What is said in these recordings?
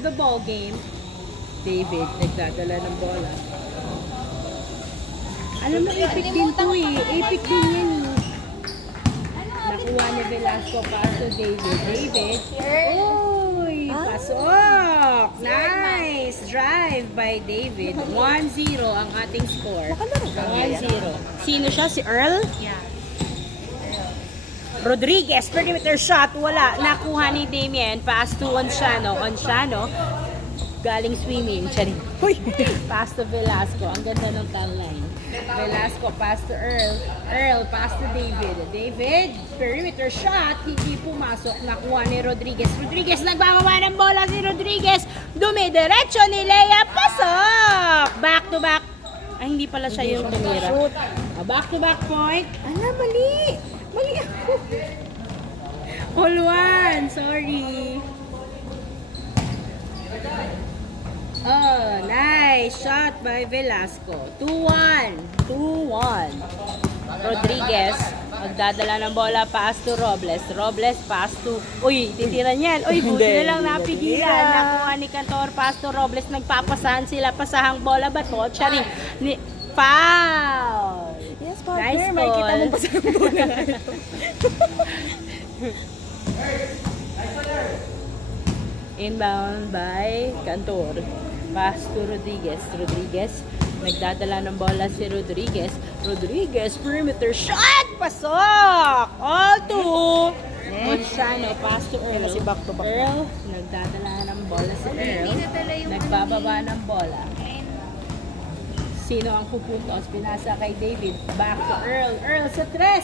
The ball game. David, nagdadala ng bola. Alam mo, epic din to eh. Epic din yan eh. Nakuha ni Velasco paso David. David. Uy, pasok! Nice! Drive by David. 1-0 ang ating score. 1-0. Sino siya? Si Earl? Yeah. Rodriguez, perimeter shot, wala. Nakuha ni Damien, pass to Onciano. Galing swimming. Charing. Pass to Velasco. Ang ganda ng timeline. Velasco, pass to Earl. Earl, pass to David. David, perimeter shot, hindi pumasok. Nakuha ni Rodriguez. Rodriguez, nagbababa ng bola si Rodriguez. Dumidiretso ni Lea, pasok! Back to back. Ay, hindi pala siya yung tumira. Back to back point. Ala, mali. Mali ako. All one. Sorry. Oh, nice. Shot by Velasco. 2-1. 2-1. Rodriguez. Magdadala ng bola. Pass to Robles. Robles, pass to... Uy, titira niyan. Uy, buti na lang napigilan. Nakuha ni Cantor. Pass to Robles. Nagpapasahan sila. Pasahang bola. Bato. Charing. Foul. Yes, partner. Nice May kita ball. mong pasang bola. Inbound by Cantor. Pass to Rodriguez. Rodriguez. Nagdadala ng bola si Rodriguez. Rodriguez, perimeter shot! Pasok! All two! Onciano, pass to Earl. Kasi back to back. Earl, nagdadala ng bola si Earl. Nagbababa ng bola. Sino ang pupuntos? Pinasa kay David. Back to Earl. Earl sa tres.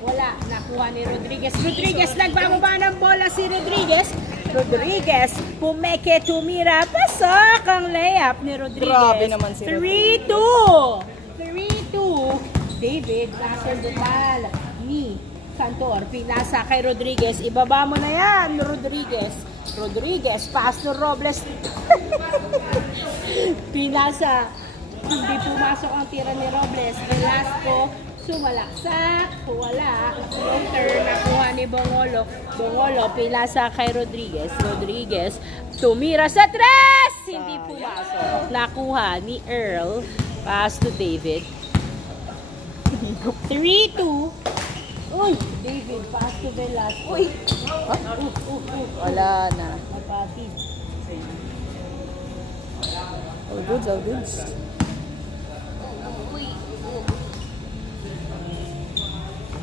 Wala. Nakuha ni Rodriguez. Rodriguez, nagbababa ng bola si Rodriguez. Rodriguez, pumeke, tumira. Pasok ang layup ni Rodriguez. Grabe naman si 3-2. 3-2. David, nasa detal ni Cantor. Pinasa kay Rodriguez. Ibaba mo na yan, Rodriguez. Rodriguez, pass to Robles. Pinasa. Hindi pumasok ang tira ni Robles. Velasco, sumalaksak. Wala. Floater, nakuha ni Bongolo. Bongolo, pinasa kay Rodriguez. Rodriguez, tumira sa tres! Hindi pumasok. Nakuha ni Earl. Pass to David. 3-2. Uy, David, pass to Velasco. Uy! Wala na. Napatid. All goods, all goods.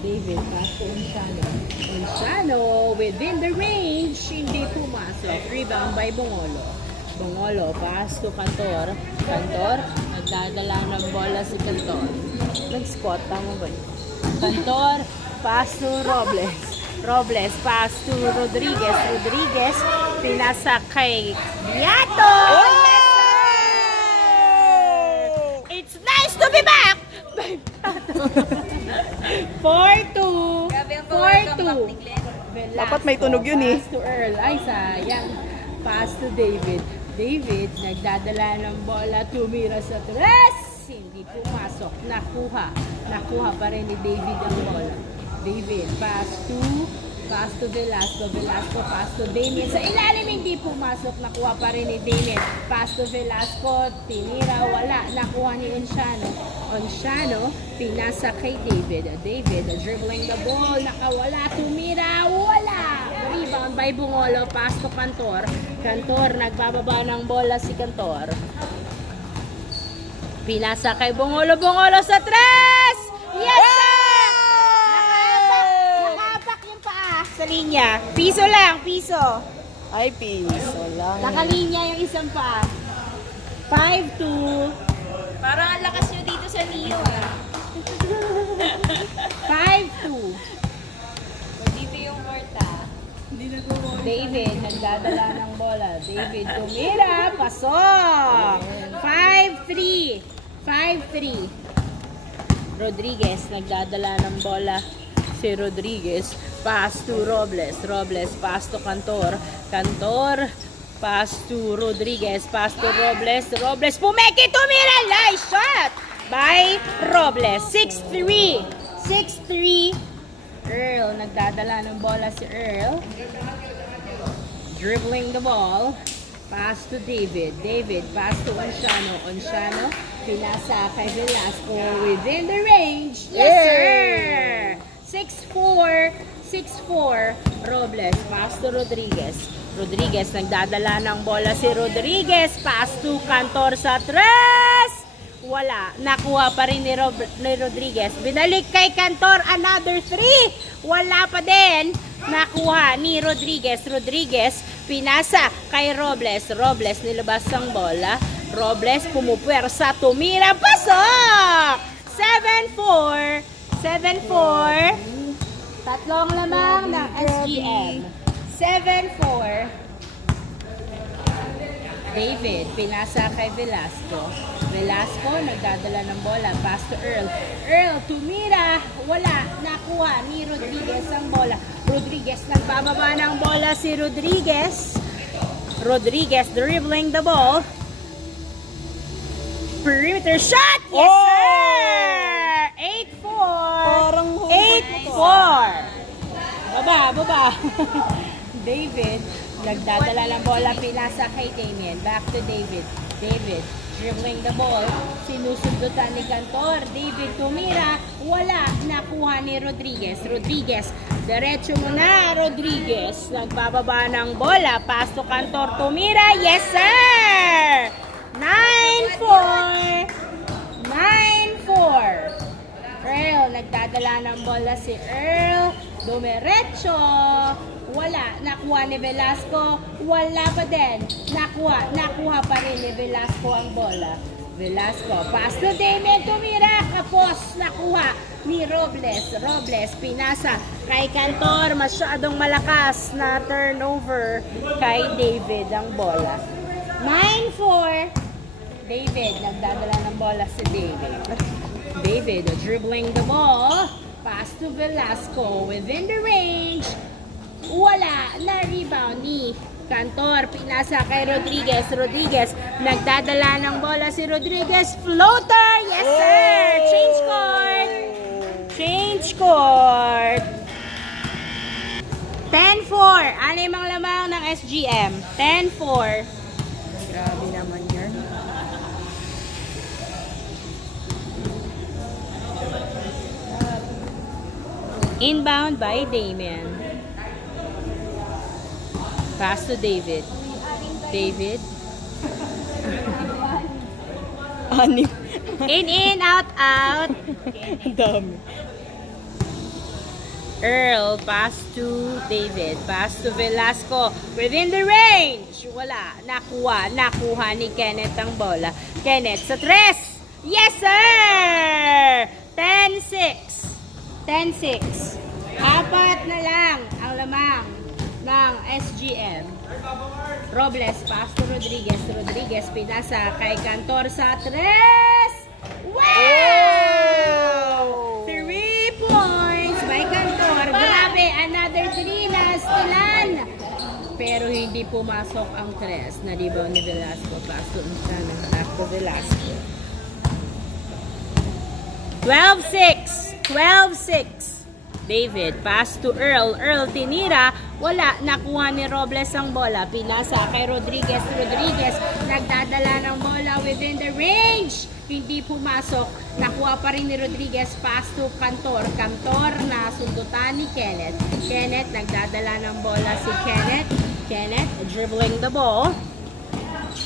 David, pass to Onciano. Onciano, within the range, hindi pumasok. Rebound by Bongolo. Bongolo, pass to Cantor. Cantor, nagdadala ng bola si Cantor. Nag-squat, tama ba yun? Cantor, pass to Robles. Robles, pass to Rodriguez. Rodriguez, pinasa kay Biato! Yes, sir! It's nice to be back! 4-2. 4-2. Dapat may tunog yun eh. Pass to Earl. Ay, sayang. Pass to David. David, nagdadala ng bola. Tumira sa tres. Hindi pumasok. Nakuha. Nakuha pa rin ni David ang bola. David, pass to Velasco. Velasco, pass to Damien. Sa ilalim, hindi pumasok. Nakuha pa rin ni Damien. Pass to Velasco. Tinira, wala. Nakuha ni Onciano. Onciano, pinasa kay David. David, dribbling the ball. Nakawala. Tumira, wala. Rebound by Bongolo. Pass to Cantor. Cantor, nagbababa ng bola si Cantor. Pinasa kay Bongolo. Bongolo sa tres! Yes, sir! Nakaapak yung paa sa linya. Piso lang, piso. Ay, piso lang. Nakalinya yung isang paa. 5-2. Parang ang lakas nyo dito sa Neo ah. 5-2. Dito yung Morta. David, nagdadala ng bola. David, tumira. Pasok. 5-3. 5-3. Rodriguez, nagdadala ng bola. Si Rodriguez, pass to Robles. Robles, pass to Cantor. Cantor, pass to Rodriguez. Pass to Robles. Robles, pumeki, tumira. Nice shot by Robles. 6-3. 6-3. Earl, nagdadala ng bola si Earl. Dribbling the ball. Pass to David. David, pass to Onciano. Onciano, pinasa kay Velasco within the range. Yes, sir! 6'4", 6'4", Robles, pass to Rodriguez. Rodriguez, nagdadala ng bola si Rodriguez. Pass to Cantor sa tres. Wala. Nakuha pa rin ni Rodriguez. Binalik kay Cantor. Another 3. Wala pa din. Nakuha ni Rodriguez. Rodriguez, pinasa kay Robles. Robles, nilabas ang bola. Robles, pumupwersa. Tumira. Pasok! 7-4. 7-4. Tatlong lamang ng SGM. 7-4. David, pinasa kay Velasco. Velasco, nagdadala ng bola. Pass to Earl. Earl, tumira. Wala. Nakuha ni Rodriguez ang bola. Rodriguez, nagbababa ng bola si Rodriguez. Rodriguez dribbling the ball. Perimeter shot! Yes, sir! 8-4. Parang 8-4. Baba. David, nagdadala ng bola, pinasa kay Damien. Back to David. David, dribbling the ball. Sinusundutan ni Cantor. David tumira. Wala. Nakuha ni Rodriguez. Rodriguez, diretso mo na, Rodriguez. Nagbababa ng bola. Pass to Cantor. Tumira. Yes, sir! 9-4. 9-4. Earl, nagdadala ng bola si Earl. Dumiretso. Wala. Nakuha ni Velasco. Wala pa din. Nakuha pa rin ni Velasco ang bola. Velasco. Pass to Damien. Tumira. Kapos. Nakuha ni Robles. Robles. Pinasa kay Cantor. Masyadong malakas na turnover kay David ang bola. 9-4. David. Nagdadala ng bola si David. David dribbling the ball. Pass to Velasco within the range. Wala. Na-rebound ni Cantor. Pinasa kay Rodriguez. Rodriguez. Nagdadala ng bola si Rodriguez. Floater. Yes, sir. Change court. Change court. 10-4. Alimang lamang ng SGM. 10-4. Grabe naman yan. Inbound by Damien. Pass to David. David. Anim. In, out, out. Ang dami. Earl, pass to David. Pass to Velasco. Within the range. Wala. Nakuha ni Kenneth ang bola. Kenneth sa tres. Yes, sir! 10-6. 10-6. Apat na lang ang lamang ng SGM. Robles, pass to Rodriguez. Rodriguez, pinasa kay Cantor sa tres. Wow! 3 points by Cantor. Grabe, another 3 na stilan. Pero hindi pumasok ang tres. Na-rebound ni Velasco. Pass to Onciano. Back to Velasco. 12-6. 12-6. David, pass to Earl. Earl, tinira. Wala. Nakuha ni Robles ang bola. Pinasa kay Rodriguez. Rodriguez, nagdadala ng bola within the range. Hindi pumasok. Nakuha pa rin ni Rodriguez. Pass to Cantor. Cantor na sundutan ni Kenneth. Kenneth, nagdadala ng bola si Kenneth. Kenneth, dribbling the ball.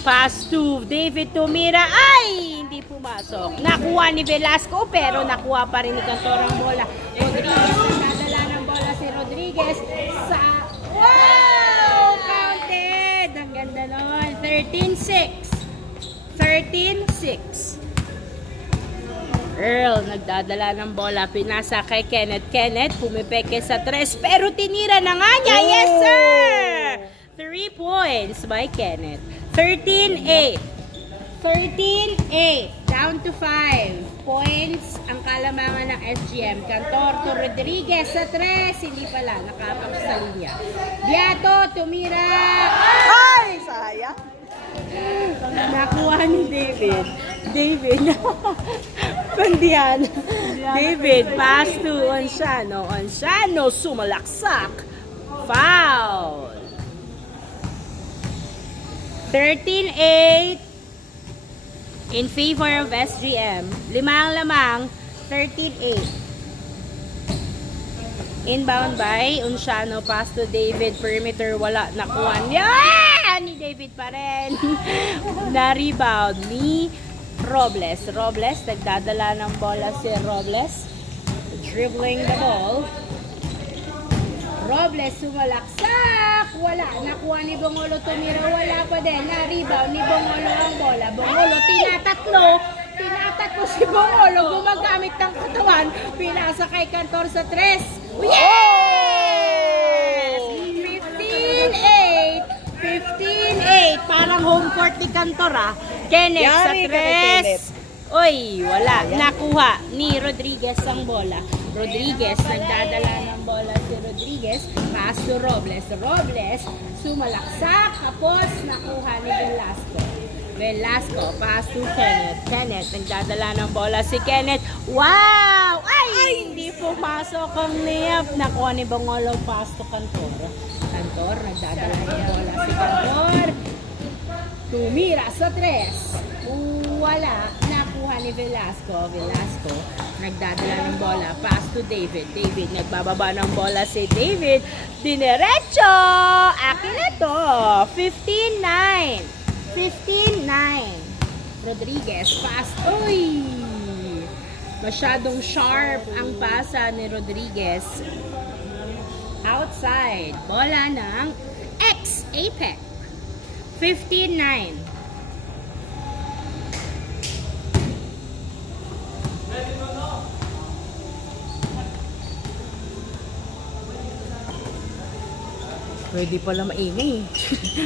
Pass to David tumira. Ay! Hindi pumasok. Nakuha ni Velasco pero nakuha pa rin ni Cantor ang bola. Rodriguez, nagdadala ng bola si Rodriguez sa... Wow! Counted! Ang ganda nun. 13-6. 13-6. Earl, nagdadala ng bola. Pinasa kay Kenneth. Kenneth, pumipeke sa tres pero tinira na nga niya. Yes, sir! 3 points by Kenneth. 13-8. 13-8. Down to 5 points ang kalamangan ng SGM. Cantor to Rodriguez sa tres. Hindi pala. Nakapak sa linya. Biato, tumira. Ay! Sayang. Nakuha ni David. David. Pandian. David, pass to Onciano. Onciano, sumalaksak. Foul. 13-8 in favor of SGM. 5 ang lamang, 13-8. Inbound by Unciano, pass to David, perimeter, wala, nakuha niya. Ni David pa rin. Na-rebound ni Robles. Robles, nagdadala ng bola si Robles. Dribbling the ball. Robles, sumalaksak. Wala, nakuha ni Bongolo, tumira, wala pa din. Na-rebound ni Bongolo ang bola. Bongolo, tinatatlo si Bongolo, gumagamit ng katawan. Pinasa kay Cantor sa 3. Yes! 15-8. Parang home court ni Cantor, ah. Kenneth sa Yari, 3. Uy, wala. Nakuha ni Rodriguez ang bola. Rodriguez, nagdadala ng bola si Rodriguez. Pass to Robles. Robles, sumalaksak. Tapos, nakuha ni Velasco. Velasco, pass to Kenneth. Kenneth, nagdadala ng bola si Kenneth. Wow! Ay! Hindi pumasok ang layup. Nakuha ni Bongolo, pass to Cantor. Cantor, nagdadala ng bola si Cantor. Tumira sa 3. Wala. Nakuha ni Velasco. Velasco, nagdadala ng bola. Pass to David. David, nagbababa ng bola si David. Dinerecho! Akin na to. 15-9. Rodriguez, pass. Uy! Masyadong sharp ang pasa ni Rodriguez. Outside. Bola ng ex-Apex. 15-9. Pwede pala maingay.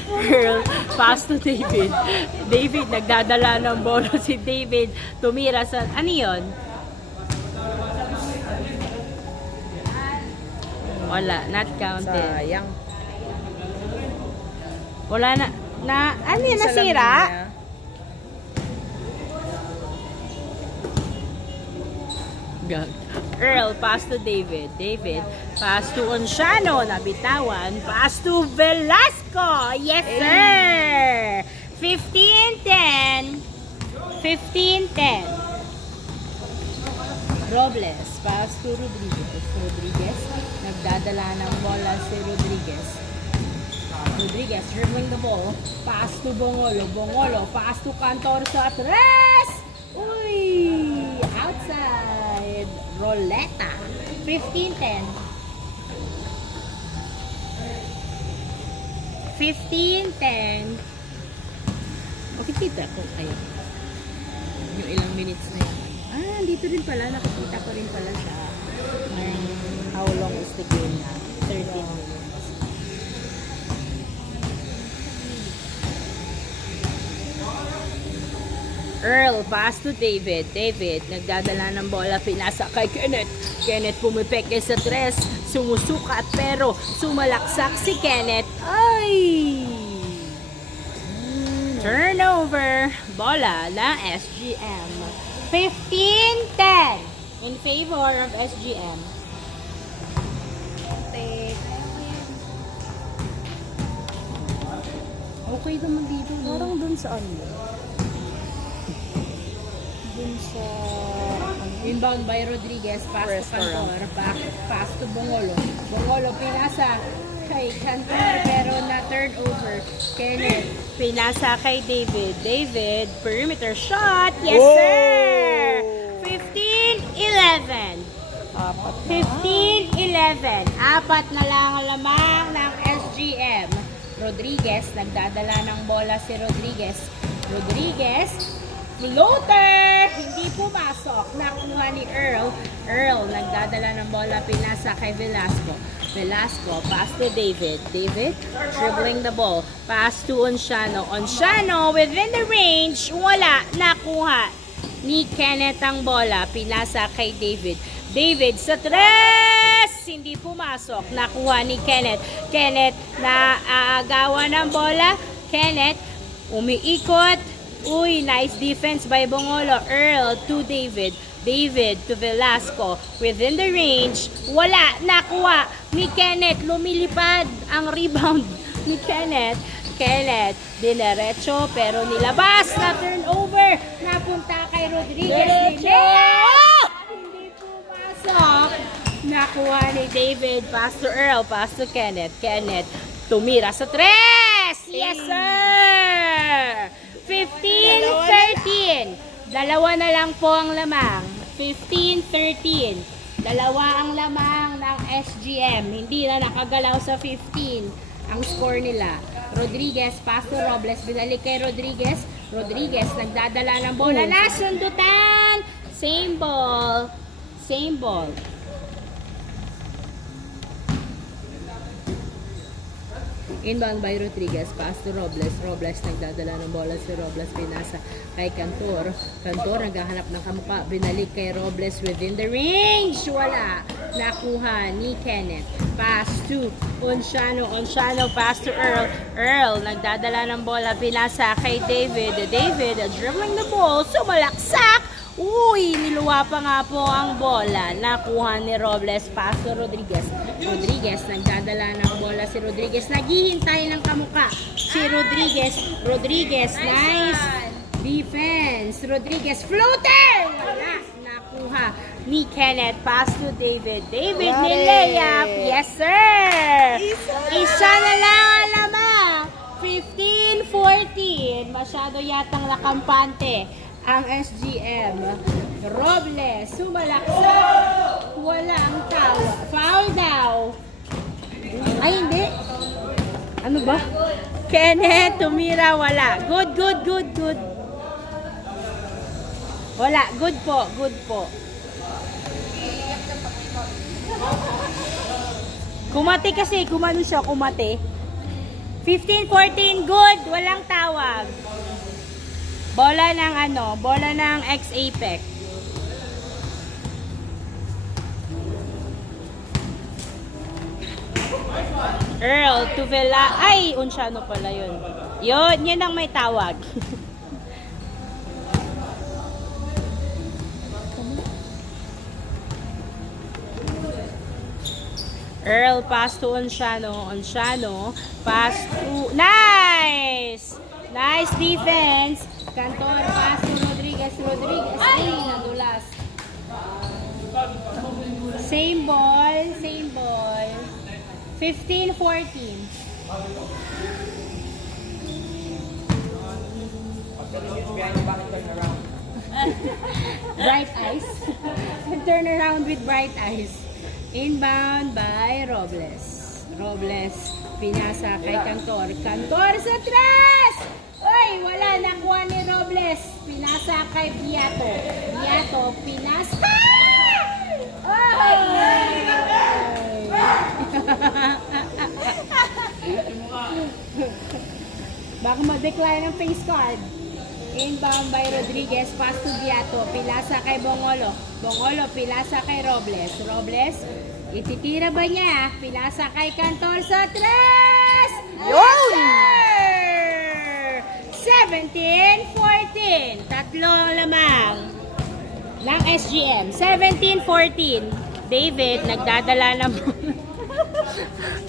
Earl, pass to David. David, nagdadala ng bola si David. Tumira sa... Ano yun? Wala, not counted. Sayang. Wala na... Ano yun, Isa lang nasira? niya. Gag. Earl, pass to David. David, pass to Unciano. Nabitawan. Pass to Velasco. Yes, sir! 15-10. 15-10. Robles, pass to Rodriguez. Rodriguez, nagdadala ng bola si Rodriguez. Rodriguez, dribbling the ball. Pass to Bongolo. Bongolo, pass to Cantor sa 3. Uy! Outside. Roleta. 15-10. 15-10. Okay, kita ko kayo. Yung ilang minutes na yun. Dito rin pala. Nakikita ko rin pala siya. How long is the game na? 13 minutes. Earl, pass to David. David, nagdadala ng bola, pinasa kay Kenneth. Kenneth pumipeke sa 3. Sumusukat pero sumalaksak si Kenneth. Ay! Turnover. Bola ng SGM. 15-10 in favor of SGM. Okay naman dito. Parang dun sa ano? Dun sa... Inbound by Rodriguez, pass to Restaurant. Cantor, pass to Bongolo. Bongolo pinasa kay Cantor pero na turnover. Kenneth pinasa kay David. David, perimeter shot. Yes, Whoa! sir! 15-11. Apat na. 15-11. Apat na lang ang lamang ng SGM. Rodriguez, nagdadala ng bola si Rodriguez. Rodriguez, floater! Hindi pumasok. Nakuha ni Earl. Earl, nagdadala ng bola, pinasa kay Velasco. Velasco, pass to David. David, dribbling the ball. Pass to Unciano. Unciano, within the range, wala. Nakuha ni Kenneth ang bola. Pinasa kay David. David sa 3! Hindi pumasok. Nakuha ni Kenneth. Kenneth na aagawan ng bola. Kenneth, umiikot. Uy, nice defense by Bongolo. Earl to David. David to Velasco. Within the range. Wala. Nakuha ni Kenneth. Lumilipad ang rebound ni Kenneth. Kenneth. Dinerecho pero nilabas na turnover. Napunta kay Rodriguez. Hindi pumasok. Nakuha ni David. Pass to Earl. Pass to Kenneth. Kenneth tumira sa 3. Yes, sir! 15-13. Dalawa na lang po ang lamang. 15-13. Dalawa ang lamang ng SGM. Hindi na nakagalaw sa 15 ang score nila. Rodriguez, pass to Robles. Binalik kay Rodriguez. Rodriguez, nagdadala ng bola. Nasundutan! Same ball. Same ball. Inbound by Rodriguez, pass to Robles. Robles nagdadala ng bola, si Robles pinasa kay Cantor. Cantor naghahanap ng kamukha, binalik kay Robles within the range. Wala. Nakuha ni Kenneth. Pass to Onciano. Onciano, pass to Earl. Earl nagdadala ng bola, pinasa kay David. David dribbling the ball, sumalaksak. Uy, niluwa pa nga po ang bola. Nakuha ni Robles. Pass to Rodriguez. Rodriguez, nagdadala ng bola si Rodriguez. Naghihintay ng kamuka. Si Rodriguez. Rodriguez, nice defense. Rodriguez, floater! Wala. Nakuha ni Kenneth. Pass to David. David, nilayap. Yes, sir! Isa na lang ang lamang. 15-14. Masyado yatang lakampante ang SGM. Robles, sumalaksak. Wala ang tawa. Foul daw. Ay, hindi. Ano ba? Kenneth, tumira, wala. Good, good, good, good. Wala, good po, good po. Kumati kasi, kumano siya, kumati. 15-14, good, walang tawag. Bola ng ano, bola ng ex-Apex. Earl to Vela. Ay, Onciano pala yun. Yun, yan ang may tawag. Earl pass to Onciano. Onciano pass to... Nice! Nice defense. Cantor pass to Rodriguez. Rodriguez. Ay, nadulas. Same ball. Same ball. 15-14. Bright eyes. Turn around with bright eyes. Inbound by Robles. Robles, pinasa kay Cantor. Cantor sa tres! Uy, wala. Nakuha ni Robles. Pinasa kay Biato. Biato, pinasa. Ay! Baka ma-decline ang face card. Inbound by Rodriguez, pass to Biato, pilasa kay Bongolo. Bongolo, pilasa kay Robles. Robles, ititira ba niya? Pilasa kay Cantor sa tres! Yun! Yes, 17-14. Tatlong lamang ng SGM. 17-14. David, nagdadala ng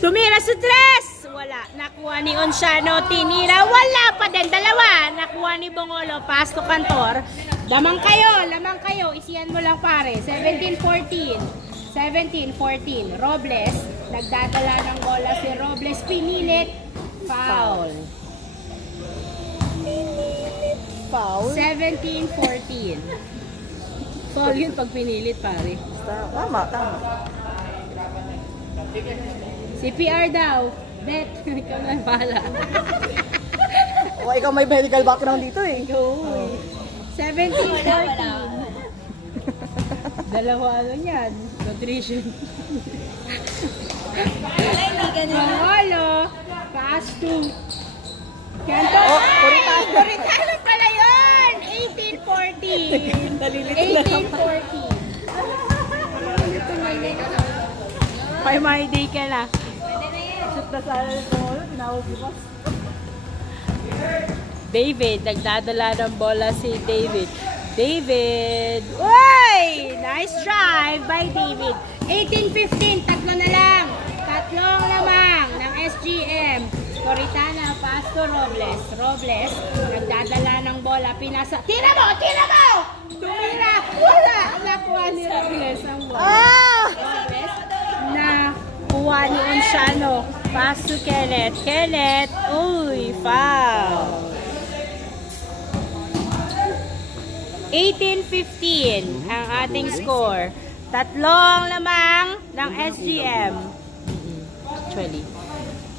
tumira sa tres! Wala. Nakuha ni Onciano, tinira. Wala pa din. Dalawa. Nakuha ni Bongolo. Pass to Cantor. Lamang kayo. Isiyan mo lang pare. 17-14. 17-14. Robles. Nagdadala ng bola si Robles. Pinilit. Foul. Foul. 17-14. Foul yun pag pinilit pare. Tama. CPR daw. Bet. Ikaw na pala. O, ikaw may medical background dito eh. Go. 17-14. Dalawa ano yan? Nutrition. Mangolo. Pass to Cantor. Oh, Puritano. Puritano pala yun. 18-14. Nalilito na lang. 18-14. May my day ka na. Shoot na sana ito. Tinawag di ba? David, nagdadala ng bola si David. David! Uy! Nice drive by David. 18-15, tatlo na lang. Tatlong lamang ng SGM. Coritana, pass pass to Robles. Robles, nagdadala ng bola, pinasa. Tira mo! Tira mo! Tumira! Wala! Nakuha ni Robles ang bola. Robles, nakuha ni Onciano. Pass to Kenneth. Kenneth, uy, foul. 18-15 ang ating score. Tatlong lamang ng SGM. Actually.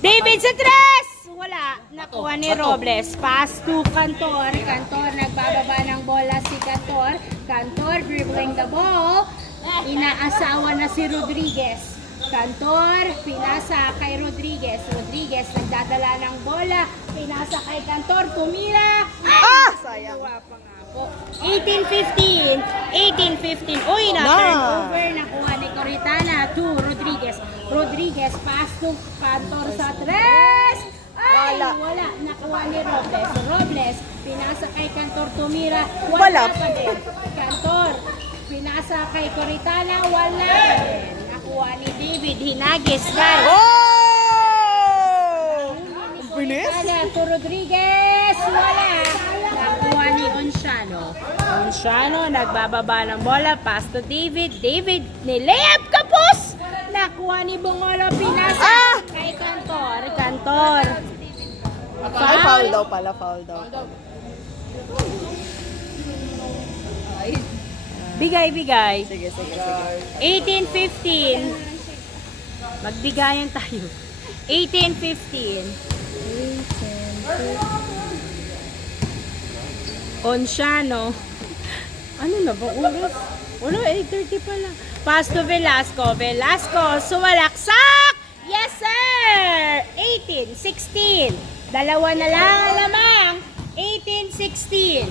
David sa tres! Wala. Nakuha ni Robles. Pass to Cantor. Cantor, nagbababa ng bola si Cantor. Cantor, dribbling the ball. Inaasawa na si Rodriguez. Cantor, pinasa kay Rodriguez. Rodriguez, nagdadala ng bola. Pinasa kay Cantor. Tumira. Ay! Sayang. Nakuha pa nga po. 18-15. 18-15. Uy, na-turnover. Nakuha ni Coritana to Rodriguez. Rodriguez, pass to Cantor sa tres. Ay, wala. Nakuha ni Robles. Robles, pinasa kay Cantor. Tumira. Wala pa din. Cantor, pinasa kay Coritana. Wala pa din. Nakuha ni David. Hinagis kay. Ang bilis. Coritana to Rodriguez. Wala. Nakuha ni Onciano. Onciano, nagbababa ng bola. Pass to David. David, nilayap kapos. Nakuha ni Bongolo. Pinasa kay Cantor. Cantor. Ay, foul daw pala, foul daw. Bigay. Sige. 18-15. Magbigayan tayo. 18-15. Onciano. Ano na ba oras? Wala, 8:30 pa lang. Pass to Velasco. Velasco, sumalaksak! Yes, sir! 18-16. Dalawa na lang ang lamang. 18-16.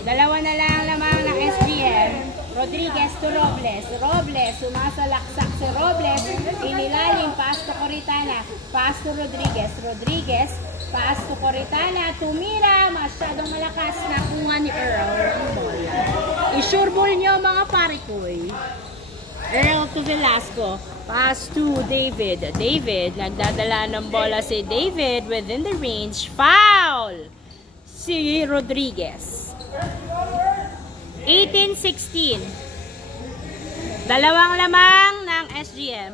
Dalawa na lang ang lamang ng SGM. Rodriguez to Robles. Robles, sumasalaksak si Robles. Inilalim, pass to Coritana. Pass to Rodriguez. Rodriguez, pass to Coritana. Tumira, masyadong malakas. Nakuha ni Earl ang bola. I-sure ball nyo mga pare ko eh. Earl to Velasco. Pass to David. David, nagdadala ng bola si David within the range. Foul! Si Rodriguez. 18-16. Dalawang lamang ng SGM.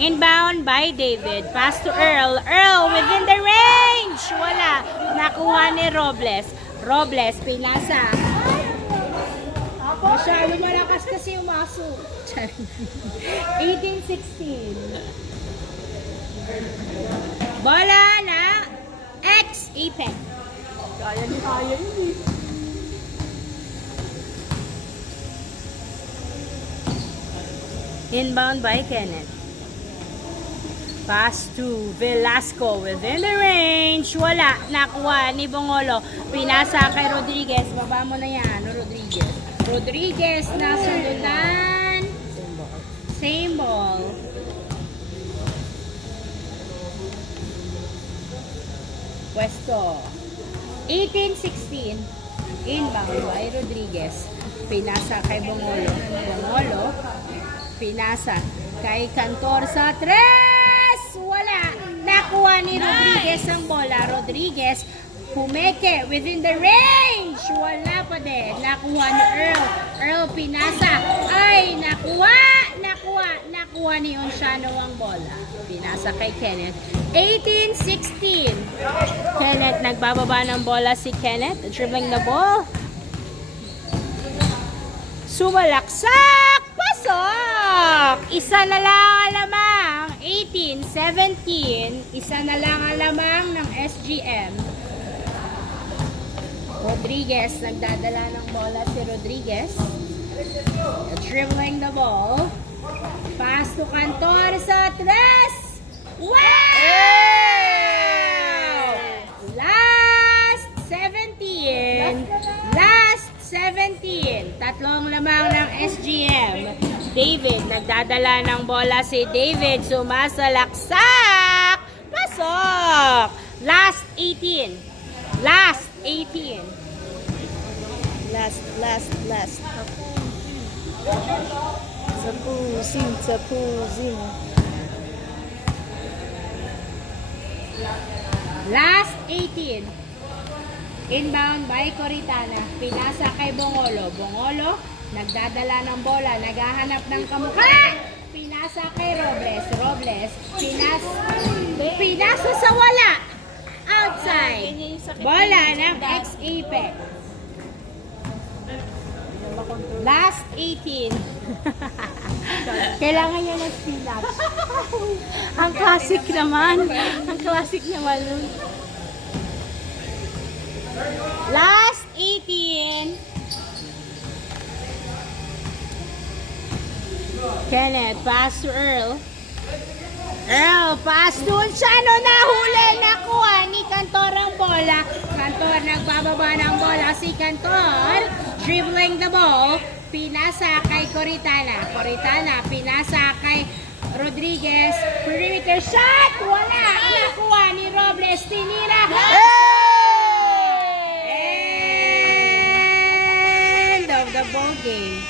Inbound by David. Pass to Earl. Earl within the range. Wala. Nakuha ni Robles. Robles, pinasa. Masyado malakas kasi yung maso. 18-16. Bola na X-Apex. Kaya yun. Inbound by Kenneth. Pass to Velasco within the range. Wala. Nakuha ni Bongolo. Pinasa kay Rodriguez. Baba mo na yan, Rodriguez. Rodriguez na sundutan. Same ball. Pwesto. 18-16. Inbound by Rodriguez. Pinasa kay Bongolo. Bongolo. Pinasa kay Cantor sa tres. Wala. Nakuha ni Rodriguez ang bola. Rodriguez humeke within the range. Wala pa din. Nakuha ni Earl. Earl pinasa. Ay, nakuha ni Onciano ang bola. Pinasa kay Kenneth. 18-16. Kenneth, nagbababa ng bola si Kenneth. Dribbling the ball. Sumalaksak! Pasok! Isa na lang ang lamang. 18-17. Isa na lang ang lamang ng SGM. Rodriguez, nagdadala ng bola si Rodriguez. Dribbling the ball. Pass to Cantor sa tres. Wow! Last 17. Last 17. Tatlong lamang ng SGM. David, nagdadala ng bola si David. Sumasalaksak. Pasok! Last 18. Last 18. Last. Tapusin. Last 18. Inbound by Coritana. Pinasa kay Bongolo. Bongolo, nagdadala ng bola. Naghahanap ng kamukha. Pinasa kay Robles. Robles, pinasa sa wala. Outside. Ganyan yung sakit Bola ng ng sundan. ex-Apex. Last 18. Kailangan niya ng spinach. Ang classic naman. Ang classic naman nun. Last 18. Kenneth, pass to Earl. Earl, pass doon siya. No, nahuli. Nakuha ni Cantor ang bola. Cantor nagbababa ng bola. Si Cantor dribbling the ball. Pinasa kay Coritana. Coritana, pinasa kay Rodriguez. Perimeter shot. Wala. Nakuha ni Robles. Tinira. End of the ball game.